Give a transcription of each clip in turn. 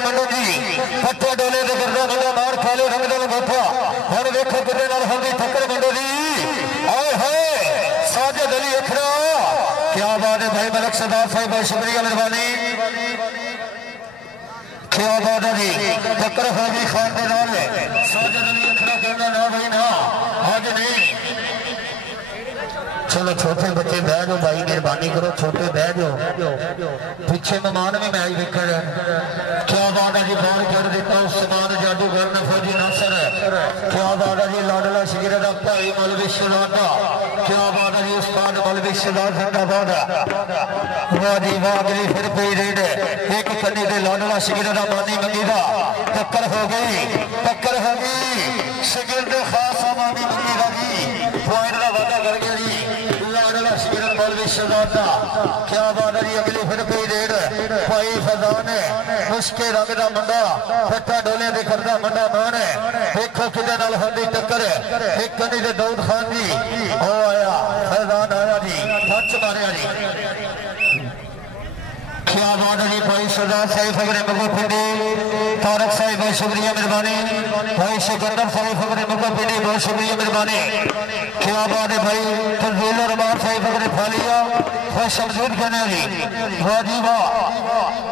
मंडो जी पट्टे डोले दे करदा मंडा मार खाले रंग दल गोठा हुण वेखो किदे नाल होंदी टक्कर मंडो जी आए हाय साजिद अली अखरा क्या बात है भाई मलक सरदार साहब बहुत शुक्रिया मेहरबानी क्या बात है जी टक्कर होगी खान दे नाल साजिद अली अखरा कहंदा ना भाई ना आज नहीं चलो छोटे बच्चे बह जाओ भाई मेहरबानी करो छोटे बह जाओ पीछे मेहमान भी मैच देख रहे क्या बात है जी बाहर कर देता उस्मान जादूगर ने फौजी नासर क्या बात है जी लाडला शिगिर का भाई मौलवी शहजाद क्या बात है जी उस्ताद मौलवी शहजाद जिंदाबाद वाह जी वाह अगली फिर पई रेड एक कन्नी दे लाडला शिगिर का मानी मंगी का टक्कर हो गई शिगिर दे खास मानी मंगी का जी पॉइंट का वादा कर गया जी मौलवी शहजाद क्या बात है जी अगली फिर कोई रेड भाई फैजान है मुश्के रंग का मुंडा पट्टा डोले दे करदा मुंडा मान है देखो किदे नाल होंदी टक्कर एक कनी दे दाऊद खान जी हो आया फैजान आया जी टच मारिया जी क्या बात है जी भाई सरदार साहिब फगरे मगो पिंडी तारक साहिब बहुत शुक्रिया मेहरबानी भाई सिकंदर साहिब फगरे मगो पिंडी बहुत शुक्रिया मेहरबानी क्या बात है भाई तंजील रमान साहिब फगरे फालिया भाई शमशूद खाना जी वाह जी वाह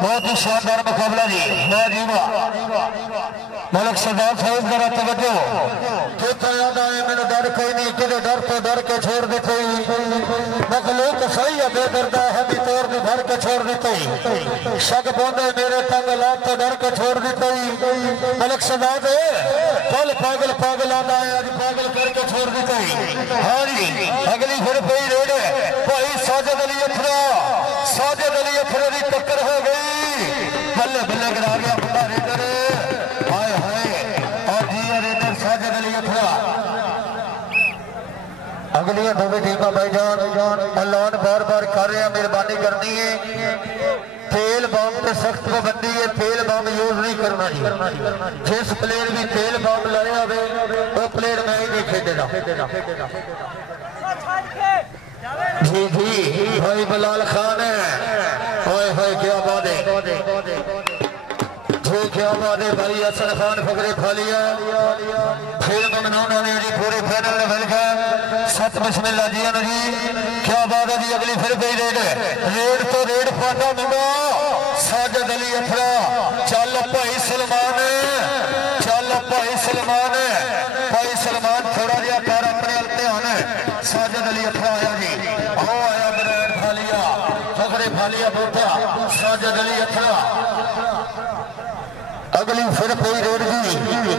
बहुत ही शानदार मुकाबला जी वाह जी वाह मलक सरदार साहिब जरा तवज्जो कितना याद आए मैंने डर कोई नहीं कि डर तो डर के छोड़ देते मखलूक सही है बेदर्दा है भी तोड़ के भर के छोड़ देते शक बोंदे मेरे तंग लात तो डर के छोड़ देते मलक सरदार कल पागल पागल आता है आज पागल करके छोड़ देते हाँ जी अगली फिर पई रेड भाई साजिद अली अखरा की टक्कर हो गई बल्ले बल्ले करा गया मुंडा रेडर हाय हाय और जी रेडर साजिद अली अखरा अगली दोनों टीम भाईजान ऐलान बार बार कर रहे हैं मेहरबानी करनी है तेल बम से सख्त पाबंदी है तेल बम यूज नहीं करना जी जिस प्लेयर भी तेल बम लाया वो प्लेयर मैं ही नहीं खेडेगा जी जी भाई बिलाल खान है होए क्या बात है क्या बात है भाई असर खान फकरे फालिया खेल मनाने वाले जी पूरे फाइनल लेवल का सत बिस्मिल्लाह जी क्या बात है जी अगली फिर गई रेड तो रेड पाटा मुंडा साजिद अली अखरा चल भाई सलमान थोड़ा जिहा कर अपने अल ध्यान साजिद अली अखरा आया जी आओ आया ब्रांड फालिया फकरे फालिया बूटा साजिद अली अखरा अगली फिर कोई रेड जी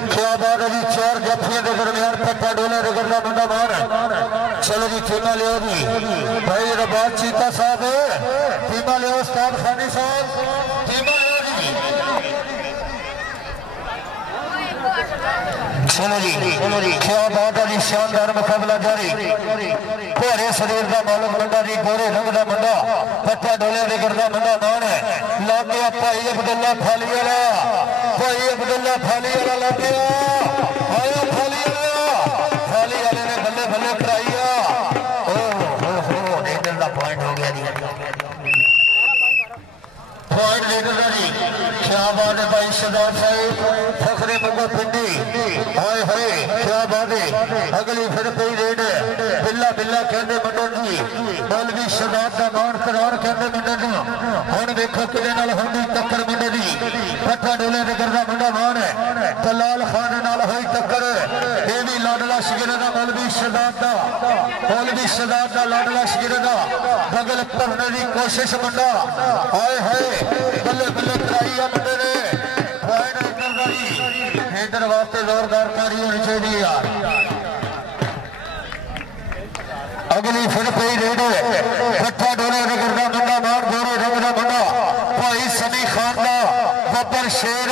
क्या बात है जी चार जफियों के दरमियान पट्टा डोले रगड़ना मुंडा मार चलो जी टीमा लियो जी भाई रबाज चीता साहब टीमा लियो उस्ताद खानी साहब टीमा लियो जी चलो जी क्या बात है जी शानदार मुकाबला जारी घोड़े शरीर का मालूम मुंडा जी गोरे रंग का मुंडा पट्टा डोले दे करदा मुंडा मान है लग गया भाई अब्दुल्ला फाली वाला लग गया आया फाली वाले ने बल्ले बल्ले कराई हो रेडर का पॉइंट हो गया जी पॉइंट रेडर का जी क्या बात है भाई सरदार साहिब फखरे मगो पिंडी हाय क्या बात है अगली फिर कोई रेड बिल्ला कहते मंडन जी मौलवी शहजाद का मान करार कहते मंडन जी हुण देखो किदे नाल होंदी टक्कर मुंडे दी पट्टा डोले ते करदा मुंडा मान है दलाल खान नाल होई टक्कर ये भी लाडला शिगिर दा मौलवी शहजाद दा लाडला शिगिर दा बगल भरने की कोशिश मुंडा हाय बल्ले बल्ले कराई आ मुंडे ने हेडर वास्ते जोरदार कारी होनी चाहिए यार अगली फिर कोई रेड पट्टा डोले करदा मुंडा मार गोरे रंग का मुंडा भाई समी खान का बब्बर शेर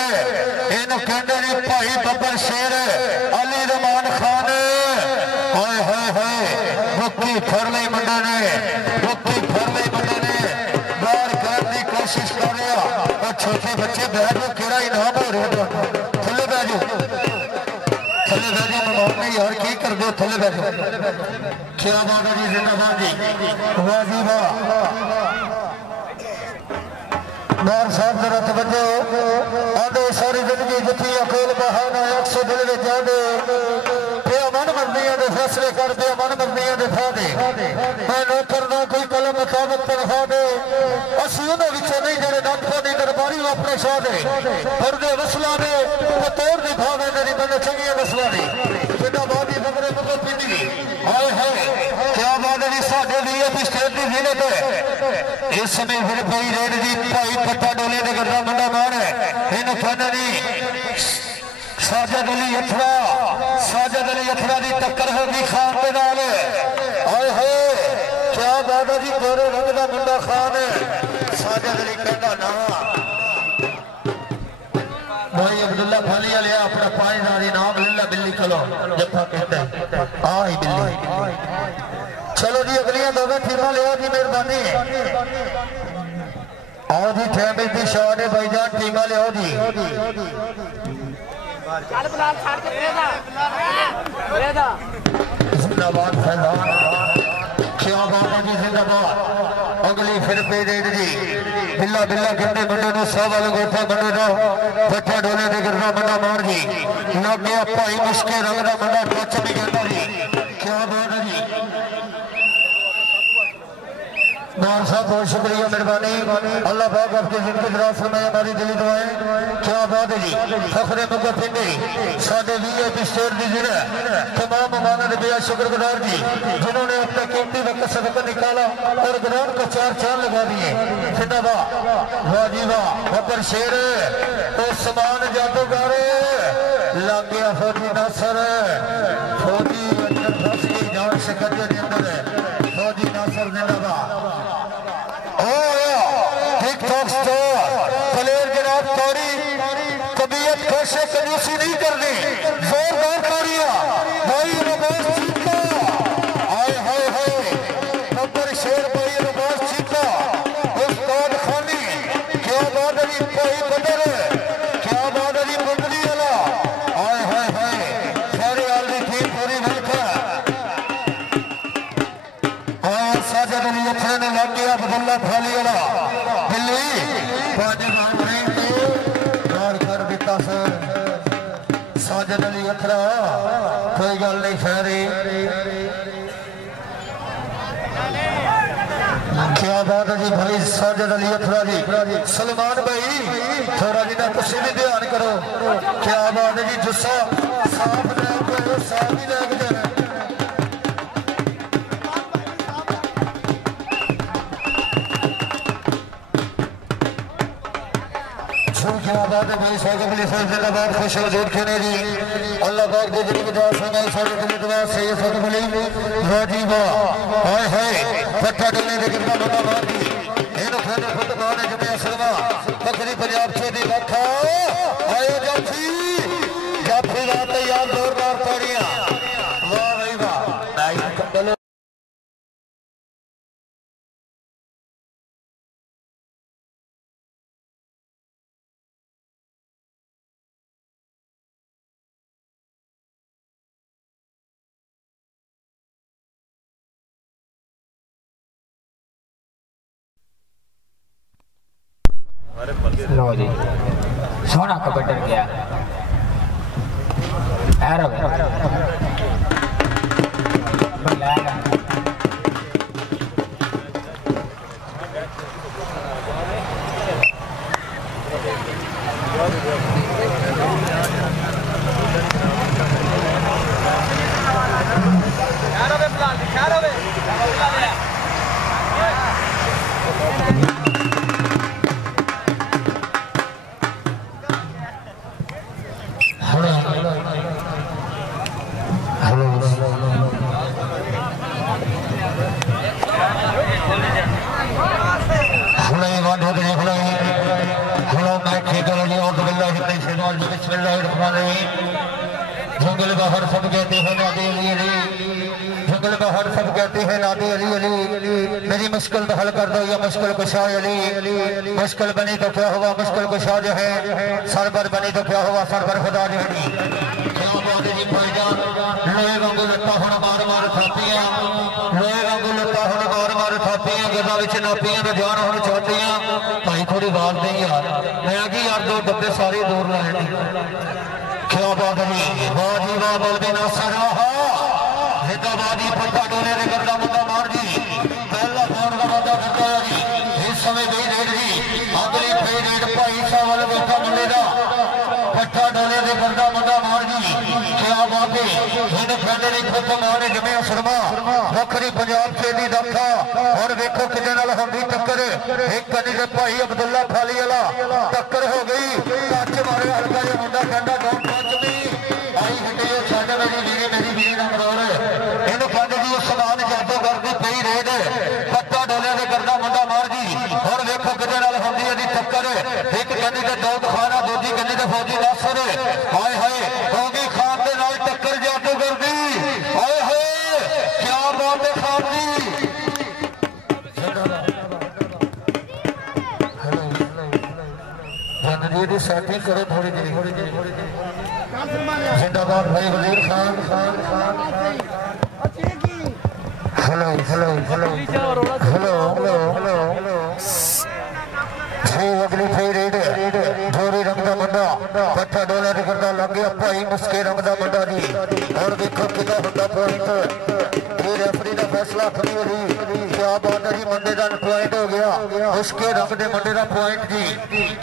इन कहते ने भाई बब्बर शेर अली रमान खान हाय मुक्की फर ली मुंडे ने बाहर करने की कोशिश कर रहा और छोटे बच्चे बह जाओ केड़ा इनाम हो रहा थले बह जाओ मैं यार की कर दो थले बह जाओ क्या बात है जी जिंदाबाद जी वाह जी वाह मार साहब जरा तवज्जो आंदे सारी जिंदगी जिथी अकोल बहाना अक्सर दिल में जादे बेअमन मर्दियां दे फैसले कर बेअमन मर्दियां दे फादे मैं नौकर ना कोई कलम मुताबिक तनखा दे असी उहदे विचों नहीं जेड़े डॉक्टर दी दरबारी अपने शाह दे फर्दे वसला दे तोड़ दी भावे मेरी बंदे चंगियां नस्लां दी जिन्ना बादी बकरे बकरे पिंडी हाय हाय क्या बात है साडे दी इस स्टेट दी जिले ते इस समय फिर भाई रेड दी भाई पट्टा डोले दे गड्डा मुंडा मान है इन खाना दी साजिद अली अथरा दी टक्कर होगी खान दे नाल हाय हाय क्या बात है जी गोरे रंग दा मुंडा खान साजिद अली कहंदा ना भाई अब्दुल्ला फालिया लिया अपना पायदारी नाम लल्ला बिल्ली कलो जफा कहता है आई बिल्ली चलो जी अगलियां दोनों टीमां लिया जी मेहरबानी आओ जी ठेमे दी शाह ने भाईजान टीमां लिया जी जिंदाबाद फैजान क्या बात है जी जिंदाबाद अगली फिर पे रेड जी बिल्ला बिल्ला कहते मुंडे नु 100 वाले गोठा मुंडे नु पट्टा डोले दे गिरना मुंडा मार जी ना गया भाई मुश्के रंग दा मुंडा टच नहीं करता जी क्या बात है जी मार साहब बहुत शुक्रिया मेहरबानी अल्लाह पाक आपकी जिंदगी दराज फरमाए हमारी दिली दुआएं क्या बात है जी फखरे मुगा पिंडी साडे वीआईपी स्टेट दी जिले तमाम मेहमानों ने बेहद शुक्रगुजार जी जिन्होंने अपना कीमती वक्त से वक्त निकाला और ग्राउंड को चार चांद लगा दिए जिंदाबाद वाह जी वाह बब्बर शेर तो समान जादूगर लग गया फौजी नासर फौजी अंदर फंस गई जान से कदे के अंदर फौजी नासर जिंदाबाद तबीयत कैसे कंजूसी नहीं करनी जोरदार तालियां भाई रबास चीता हाय हाय हाय बब्बर शेर भाई रबास चीता उस्ताद खानी क्या बात है भाई बदर क्या बात है बंदरी वाला हाय हाय हाय सारे आली टीम पूरी मिलकर हां साजिद अली अथरा ने लग गया अब्दुल्ला फाली वाला दिल्ली पानी साजिद अली अथरा कोई गल नहीं खैरी क्या बात है जी भाई साजिद अली अथरा जी सलमान भाई थोड़ा जी ना तुम भी ध्यान करो क्या बात है जी जुस्सा साफ लैके साफ ही लैके देना क्या बात है भाई साजिद अली जिंदाबाद खुश हजूर खेने जी अल्लाह पाक दे जरी की दुआ सुनाई साजिद अली दुआ से साजिद अली वाह जी वाह हाय हाय पट्टा डलने दे गिरदा बंदा मार दी इनो खेने खुद माने जमे असलमा बकरी पंजाब से दी लखा आयो जाफी रात यार जोरदार ताड़ियां वाह भाई वाह नाइस कपल लो जी सोना कबड्डर गया जंगल बाहर सब कहते हैं नादे अली अली जंगल बाहर सब कहते हैं नादे अली अली मेरी मुश्किल तो हल कर दो या मुश्किल कुशा अली मुश्किल बनी तो क्या हुआ मुश्किल कुशा जो है सरबर बनी तो क्या हुआ सरबर खुदा जो है लोहे वांगू लत्ता हुण मार मार थापियां लोहे वांगू लत्ता हुण मार मार थापियां गदा विच नापियां तो जान हुण चाहतियां भाई भाई थोड़ी बात नहीं यार, मैं आगे यार 2 डब्बे सारे दूर लाए। क्या बात है, वाह जी वाह, बल्बी नासर हिदाबादी पट्टा डोले ने करदा मुंडा मार जी, पहला फोन का वादा करता है जी। इस समय भी रेड जी अगली फे रेड भाई साहब वाले बैठा मुंडे का पट्टा डोले ने करदा मुंडा मार जी। क्या बात है, इन फैले ने खुद मारे जमे शर्मा वखरी पंजाब से दी दफा और देखो किदे नाल होंदी टक्कर। एक कनी दे भाई अब्दुल्ला फाली वाला टक्कर हो गई, टच मारे हल्का जिहा मुंडा कहंदा डोंट टच मी आई हिटे छड्ड मेरी वीरी ना मरोड़ इन फंड जी समान जादू करदी पई रेड पट्टा डोले दे करदा मुंडा मार जी। और देखो किदे नाल होंदी है दी टक्कर। एक कनी दे दौद खाना, दूजी कनी दे फौजी नासर। हाय हाय फौजी खान दे नाल टक्कर जादू करदी। हाय हाय क्या बात है खान जी। जिंदगी की सेटिंग करो थोड़ी जी। जिंदाबाद भाई Wazir Khan. Hello hello hello hello hello hello अगली फे रेड धोरी रंग का मुंडा पट्टा डोला करता लग गया भाई मुस्के रंग का मुंडा जी। और देखो कितना होता पॉइंट, ये रेफरी का फैसला खड़ी हो रही। क्या बात है जी, मुंडे का पॉइंट हो गया, उसके रंग के मुंडे का पॉइंट जी।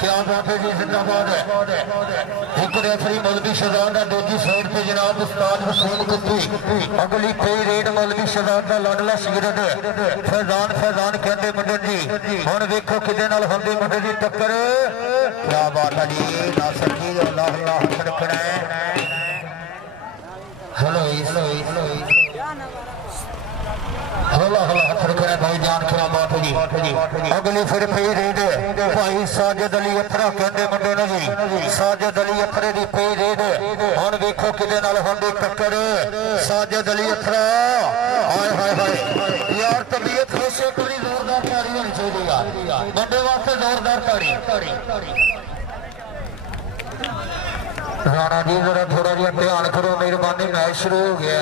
क्या बात है जी, जिंदाबाद है। एक रेफरी मौलवी शहजाद का, दूसरी साइड पे जनाब उस्ताद हुसैन कुत्ती। अगली फे रेड मौलवी शहजाद का लाडला सिगरट फैजान कहते मुंडे जी। हुण देखो किदे नाल होंदी मुंडे दी टक्कर। क्या बात है जी, नासर जी अल्लाह अल्लाह खड़खड़ा है। हेलो हेलो हेलो हला हला खड़खड़ा भाई जान। क्या बात है जी, अगली फिर पे रेड भाई साजिद अली अथरा कहते मुंडे ने जी। साजिद अली अथरे दी पे रेड हुण देखो किदे नाल होंदी टक्कर। साजिद अली अथरा हाय हाय हाय यार, तबीयत खुशे करी जोरदार ताड़ी होनी चाहिए यार, मुंडे वास्ते जोरदार ताड़ी। राणा जी जरा थोड़ा जिहा ध्यान करो मेहरबानी, मैच शुरू हो गया।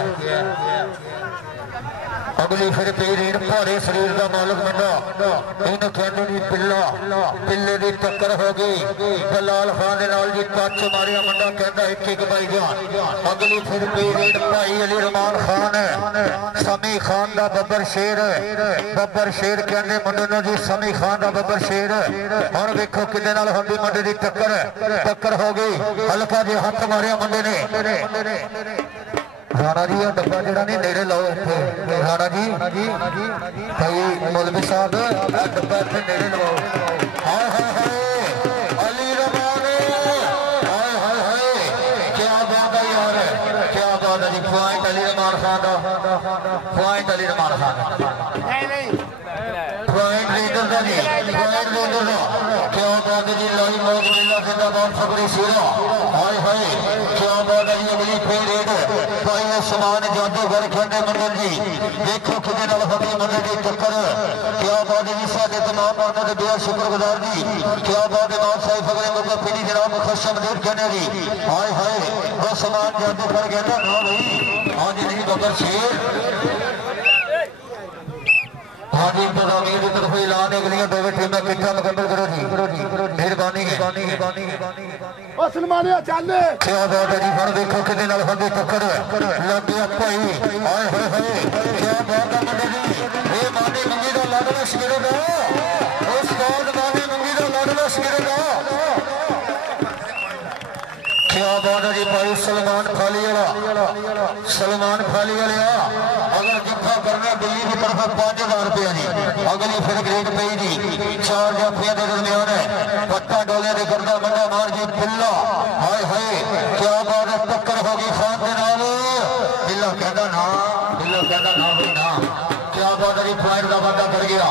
अगली फिर पे रेड भारे शरीर का मालक मुंडा इन कहने की पिल्ले की टक्कर हो गई। दलाल खान दे नाल जी टच मारिया मुंडा कहता एक भाई जान। अगली फिर पे रेड भाई अली रहमान खान समी खान का बब्बर शेर कहते मुंडे ने जी। समी खान का बब्बर शेर। और देखो किदे नाल होंदी मुंडे की टक्कर हो गई, हल्का जिहा हथ मारिया मुंडे ने। राणा जी डब्बा जरा नहीं नेड़े लाओ इतने। राणा जी भाई मौलवी साहब डब्बा इतने नेड़े लगाओ। हाय हाय हाय अली रहमान, हाय हाय हाय क्या बात है यार, क्या बात है जी। पॉइंट अली रहमान खान का, point Ali Rahman Khan point leader का जी, पॉइंट लीडर का। क्या बात है जी, लाई मौत मेला जिंदाबाद फकरी शेरा। हाय हाय क्या बात है जी, अगली फे रेड भाई समान जादूगर कहते मंडल जी। देखो किदे नाल होंदी मंडल की टक्कर। क्या बात है जी, साडे तमाम मानों के बेहद शुक्रगुजार जी। क्या बात है, मान साहिब फकरे मुद्दा पीड़ी जनाब खुशमदीद कहने जी। हाय हाय वो समान जादूगर कहता ना भाई। हाँ जी नहीं बकर शेर। हाँ जी इंतजामिया की तरफ ऐलान है, अगलियां दोवें टीमें किट्ठा मुकम्मल करो जी, मेहरबानी है। क्या बात है जी, हुण देखो किदे नाल होंदी टक्कर। लग गया भाई हाय हाय हाय क्या बात है मुंडे जी। ये मानी मंगी का लाडला शिगर दा, उस्ताद मानी मंगी का लाडला शिगर दा। क्या बात है जी भाई सलमान खाली वाले अगर जिफा करना दिल्ली की तरफ 5000 रुपया जी। अगली फिर ग्रेड पे जी 4 जाफिया के दरमियान है, पट्टा डोले ने करदा मुंडा मार जी। बिल्ला हाय हाय क्या बात है, टक्कर होगी खान के नाल। बिल्ला कहता ना भाई ना। क्या बात है जी, पॉइंट का वादा कर गया।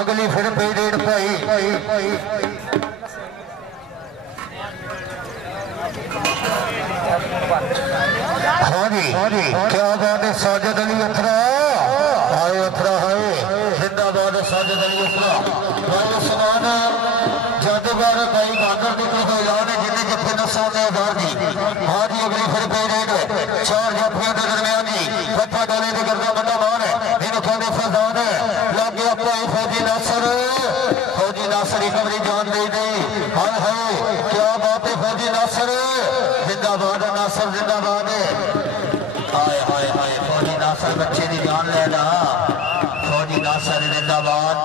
अगली फिर पे रेड भाई हाँ जी क्या बात है, साजिद अली अथरा हाय अथरा हाय जिंदाबाद साजिद अली अथरा। भाई समान जादूगर भाई बादर की तरफ ऐलान है जिन्हें जफे नशा ने आधार दी। हाँ जी अगली फिर पे रेड 4 जाफियों के दरमियान जी। पट्टा डाले के गर्दा बंदा मान है, इन कहने फैजान है लग गया भाई फौजी नासर। खबरी खबरी जान दे दी हाय हाय क्या बात है फौजी नासर जिंदाबाद नासर जिंदाबाद हाय हाय हाय फौजी नासर बच्चे की जान लेना फौजी नासर जिंदाबाद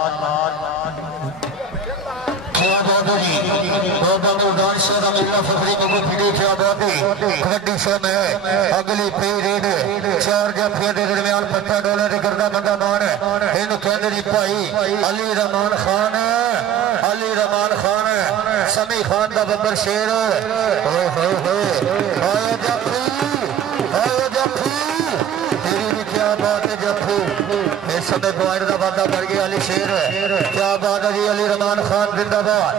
क्या बात है जी बाबा मैदान शहर मिलना फखरी को फिरे क्या बात है कबड्डी समय अगली पीरियड चार जाफियों के दरमियान पत्ता डोले ते करदा बंदा मान इन कहंदे जी भाई अली रहमान खान समी खान दा बब्बर शेर ओए होए होए आए जाफी तेरी भी क्या बात है जाफी इस समय पॉइंट का वादा कर गया अली शेर क्या बात है जी अली रहमान खान जिंदाबाद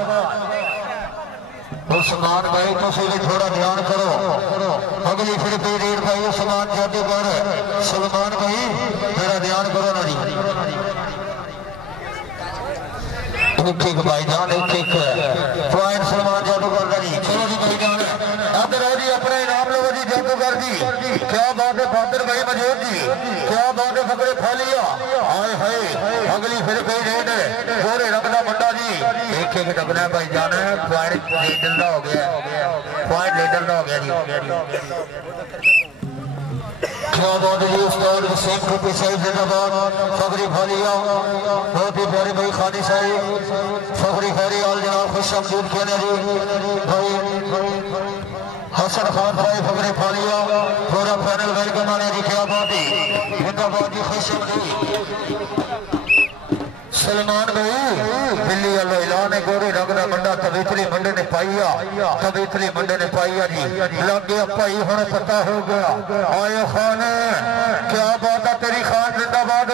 उस्मान भाई तुम भी थोड़ा ध्यान करो अगली फिर पीरियड भाई उस्मान जादूगर सलमान भाई थोड़ा ध्यान करो ना जी एक भाई जान एक पॉइंट सलमान जादूगर का जी चलो जी भाई जान अंदर आओ जी अपना इनाम लो जी जादूगर जी क्या बात है फादर भाई मजूद जी क्या बात है फकरे फालिया हाय हाय अगली फिर पीरियड गोरे रंग का मुंडा जी एक डबना भाई जाना है पॉइंट लीडर का हो गया जी क्या बात है उस्ताद वसीम टोपी साहिब जिंदाबाद फखरी फालिया बहुत ही प्यारे भाई खानी साहिब फखरी खैरी आल जनाब खुश अमदीद कहने जी भाई हसन खान भाई फखरी फालिया पूरा पैनल वेलकम आने जी क्या बात है जिंदाबाद जी खुश अमदीद सलमान भाई दिल्ली वालों ऐलान है गोरे रंग का मंडा तबीतली मंडे ने पाइया जी लग गया भाई हुण पता हो गया आयो खान क्या बात है तेरी खान जिंदाबाद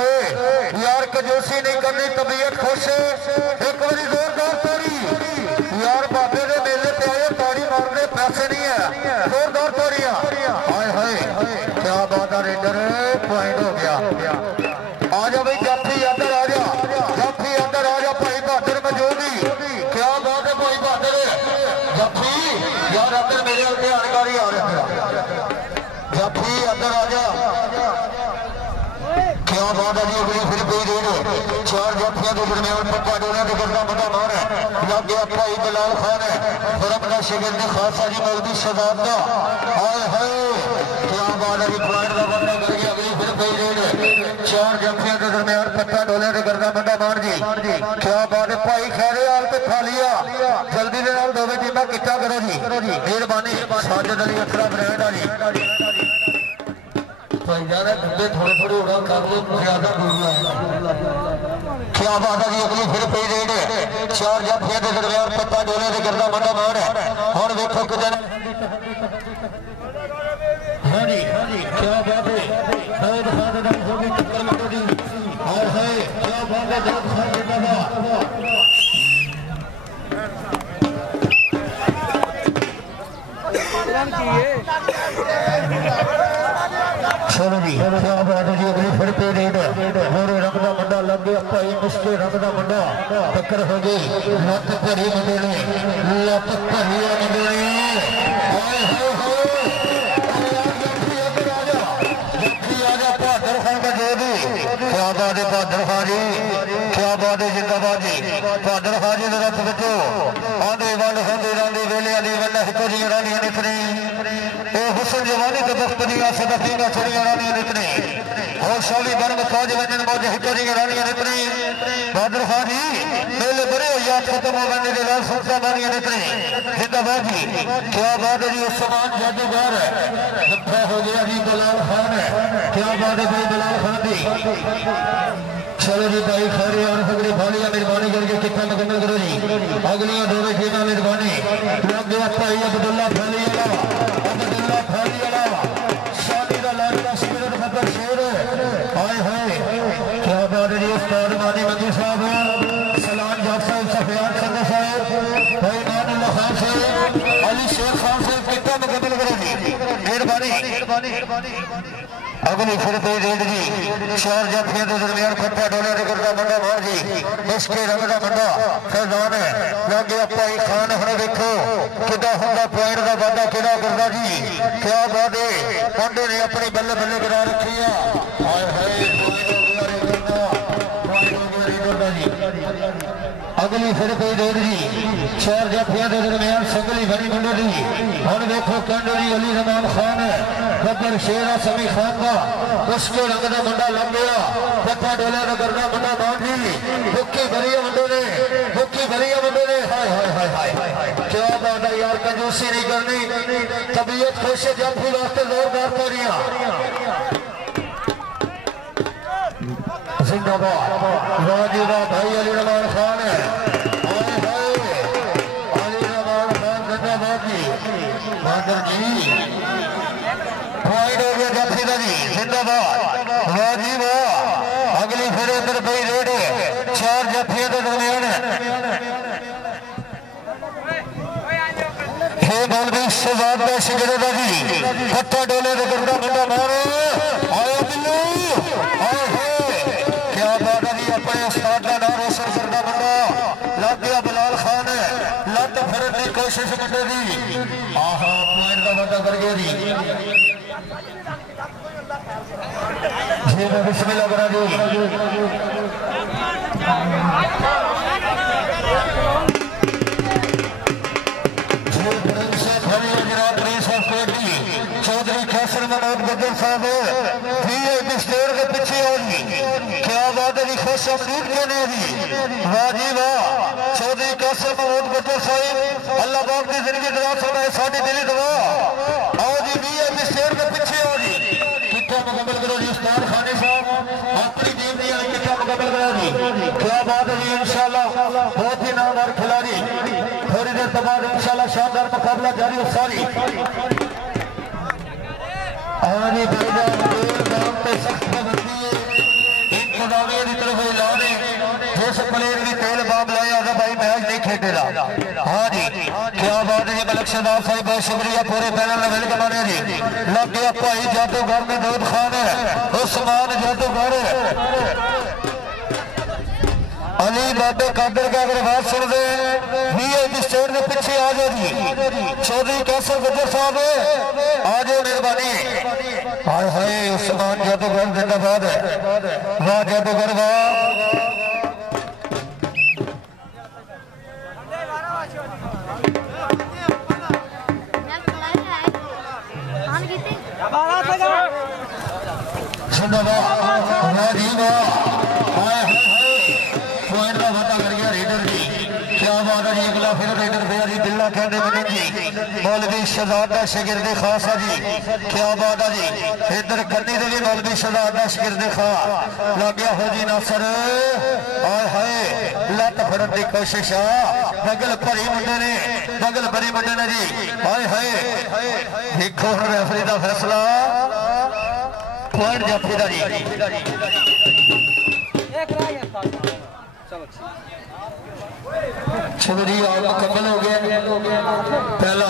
यार कजोसी नहीं करनी तबीयत खुश एक बारी जोरदार तोड़ी यार बाबे के मेले पे आए ताड़ी मारने पैसे नहीं है जोरदार तोड़िया हाय हाय क्या बात है रेडर पॉइंट हो गया आ जा भाई जाफी अंदर आ जा भाई बहादुर मजूदी क्या बात है भाई बहादुर जाफी यार अंदर मेरे जानकारी आ रहा जाफी अंदर आ जा क्या बात है जी अगली फिर पीरियड चार जाफियों के दरमियान पक्का डोले ते करदा बड़ा मार है लग गया भाई बिलाल खान है और अपना शिगिर्द खासा जी मौदी शहजाद का हाय हाय क्या बात है जी पॉइंट का बंदा कर गया अगली फिर पीरियड चार जाफियों के दरमियान पत्ता डोले ते करदा बड़ा मार जी क्या बात है भाई खैरेवाल पे फालिया जल्दी दे नाल दोवे टीमां किट्ठा करो जी मेहरबानी साजिद अली अखरा ब्रांड वाली डब्बे थोड़े उड़ा कर लो ज्यादा क्या बात है जी अगली फिर पीरियड चार जाफियों के दरमियान पत्ता डोले ते करदा बड़ा मार है हुण देखो किधर हाँ जी क्या बात है बहुत फायदेमंद होगी टक्कर लगो जी और है क्या बात है बहुत फायदेमंद चलो जी क्या बात है जी अगली फिर पीरियड गोरे रंग का मुंडा लग गया भाई मुश्किल रंग का मुंडा टक्कर हो गई लत भरी मुंडे ने क्या बात है बहादुर खान जी क्या बात है जिंदाबाद जी बहादुर खान जी रथ बचो आंधे वल होंदे रांदे वेले आली वल्ला हिको जी रानियां निकने ए हुसन जवानी ते वक्त दी सदफीना छड़ियां रानियां निकने होश वाली बन मकाज वजन मौज हिको जी रानियां निकने बहादुर खान जी मेले बड़े याद खत्म हो गए दे लाल सुनता रानियां निकने जिंदाबाद जी क्या बात है जी उस्मान जादूगर लफा हो गया जी बिलाल खान क्या बात है भाई बिलाल खान जी चलो जी भाई खैरे और फगड़ी फालिया मेहरबानी करके कितना मुकम्मल करो जी अगलियां दो टीमां मेहरबानी लग गया भाई अब्दुल्ला फालिया शादी का लाडला सिमरन फकर शेर हाय हाय क्या बात है जी उस्ताद मानी मंदी साहब सलाम जाट साहब सफियान खन्ना साहब भाई मानुल्लाह खान साहब अली शेख खान साहब कितना मुकम्मल करो जी मेहरबानी अगली फिर पीरियड जी चार जाफियों के दरमियान पत्ता डोले ते करदा बंदा मार जी इसके रंग का बंदा फैजान है लग गया भाई खान हुण देखो किदा हुंदा पॉइंट का वादा किदा करदा जी क्या बात है मुंडे ने अपनी बल्ले बल्ले करा रखी है हाय हाय अगली फिर कोई रोड जी चार जाफिया के दरमियान संगली बड़ी मुंडे दी हम देखो कंडोरी अली रमान खान गब्बर शेरा समी खान का उसके रंग का मुंडा लग गया पत्ता डोला का करना मुंडा मान जी भुक्की भरिया मुंडे ने हाय हाय हाय हाय क्या बात है यार कंजूसी नहीं करनी तबीयत खुश है जाफी वास्ते जोरदार तालियां जिंदाबाद वाह जी वाह भाई अली रमान खान है अली रमान खान जिंदाबाद जी बहादुर जी पॉइंट हो गया जाफरीदा जी जिंदाबाद वाह जी वाह अगली फिर इधर भाई रेड चार जाफिया के दरमियान हे मौलवी शहजाद का शिकरदा जी पत्ता डोले तो करना मुंडा मारो आए बिल्लू आए क्या बात है जी अपने उस्ताद का नाम रोशन करना मुंडा लग गया बिलाल खान लत फिरन की कोशिश मुंडे दी आहा पॉइंट का वादा कर गया जी मैं बिस्मिल्लाह करा जी चौधरी कैसर मनोज गद्दर साहब स्टेज के पीछे हो जी क्या बात है जी खुश अमरीद के ने जी वाह जी वाह चौधरी कैसर मनोज गद्दर साहब अल्लाह बाप की जिंदगी दराज फरमाए साडी दिली दुआ आओ जी स्टेज के पीछे हो जी कितना मुकम्मल करो जी उस्ताद खानी साहब अपनी टीम की कितना मुकम्मल करो जी क्या बात है जी इंशाल्लाह बहुत ही नामवर खिलाड़ी थोड़ी देर के बाद इंशाल्लाह शानदार मुकाबला जारी हो सारी आने सख्त पाबंदी इंतजामिया की तरफ ऐलान है जिस प्लेयर भी तेल बाब लाया भाई मैच नहीं खेलेगा हाँ जी क्या बात है मलक शहजाद साहब बहुत शुक्रिया पूरे पैनल ने वेलकम आने जी लग गया भाई जादूगर में दाऊद खान है उस्मान जादूगर अली बाबे कादिर का अगर बात सुन दे वीआईपी स्टेज के पीछे आ जाओ जी चौधरी कैसर गद्दर साहब आ जाओ मेहरबानी हाय हाय उस्मान जादूगर जिंदाबाद वाह जादूगर वाह मौलवी शहजाद का शिगिर्द खास है जी क्या बात है जी इधर कन्नी से भी मौलवी शहजाद का शिगिर्द खास लग गया हो जी नासर हाय हाय लत फड़न की कोशिश दगल भरी मुंडे ने दगल भरी मुंडे ने जी हाय हाय देखो रेफरी का फैसला पॉइंट जाफरीदा जी चलो जी मुकम्मल हो गया पहला